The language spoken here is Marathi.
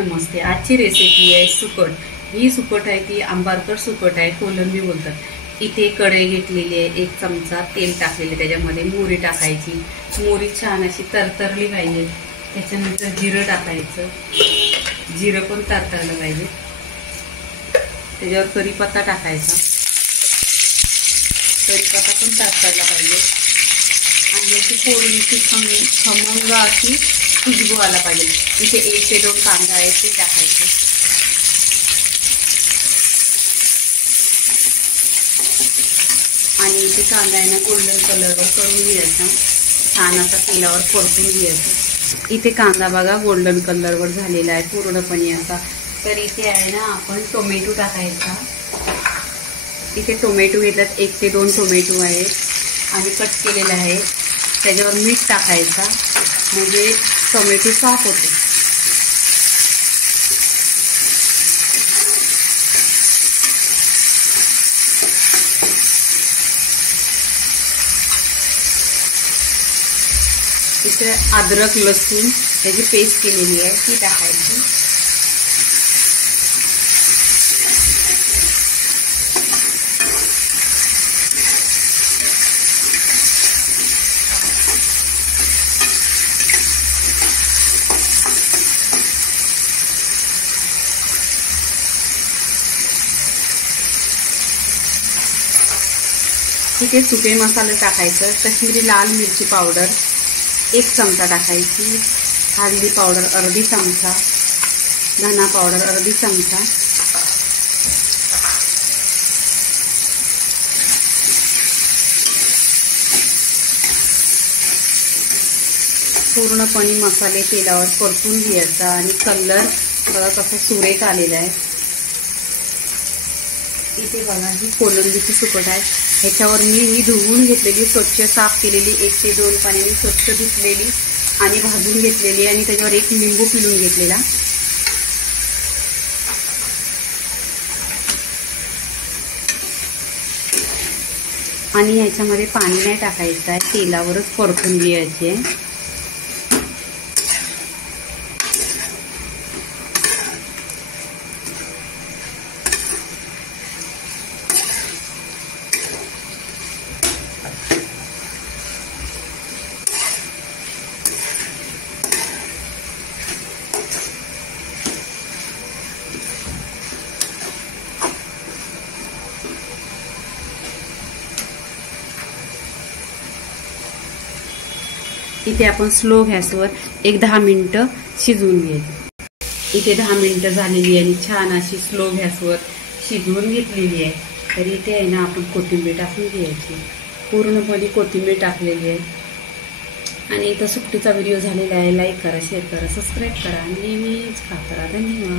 नमस्ते, आजची रेसिपी आहे सुकट। ही सुकट आहे ती आंबारकर सुकट आहे, कोलंबी बोलतात। इथे कढई घेतलेली आहे, 1 चमचा तेल टाकलेले, त्याच्यामध्ये मोहरी टाकायची। मोहरी छान अशी तरतरली पाहिजे, त्याच्यानंतर जिरं टाकायचं। जिरं पण तरतरलं पाहिजे, त्याच्यावर कढीपत्ता टाकायचा। कढीपत्ता पण तरतरला पाहिजे आणि याची थोडीशी खमंग अशी खुशबू आला पाहिजे। इथे 1 ते 2 कांदा आहे ते टाकायचे। आणि इथे कांदा आहे ना गोल्डन कलरवर करून घ्यायचा, छान असा तेलावर परतून घ्यायचा। इथे कांदा बघा गोल्डन कलरवर झालेला आहे पूर्णपणे असा। तर इथे आहे ना आपण टोमॅटो टाकायचा। इथे टोमॅटो घेतल्यात, 1 ते 2 टोमॅटो आहेत आणि कट केलेला आहे। त्याच्यावर मीठ टाकायचा, म्हणजे टोमॅटो सॉफ्ट होते। इथे अद्रक लसूण याची पेस्ट केलेली आहे ती टाकायची। इथे सुके मसाले टाकायचं। काश्मीरी लाल मिरची पावडर 1 चमचा टाकायची। हळदी पावडर अर्धी चमचा, धना पावडर अर्धी चमचा, पूर्णपणे मसाले तेलावर परतून घ्यायचा आणि कलर बघा कसा सुरेख आलेला आहे। इथे बघा ही कोलंबीची सुकट आहे, ह्याच्यावर मी धुवून घेतलेली, स्वच्छ साफ केलेली, 1 ते 2 पाण्याने स्वच्छ धुतलेली आणि भाजून घेतलेली आणि त्याच्यावर 1 लिंबू पिळून घेतलेला। आणि ह्याच्यामध्ये पाणी नाही टाकायचं आहे, तेलावरच परतून घ्यायची आहे। इथे आपण स्लो गॅसवर 10 मिनिटं शिजवून घ्यायची। इथे 10 मिनिटं झालेली आहे आणि छान अशी स्लो गॅसवर शिजवून घेतलेली आहे। तर इथे आहे ना आपण कोथिंबीर टाकून घ्यायची, पूर्णपणे कोथिंबीर टाकलेली आहे। आणि इथं सुकटीचा व्हिडिओ झालेला आहे, लाईक करा, शेअर करा, सबस्क्राईब करा आणि नेहमीच खात राहा। धन्यवाद।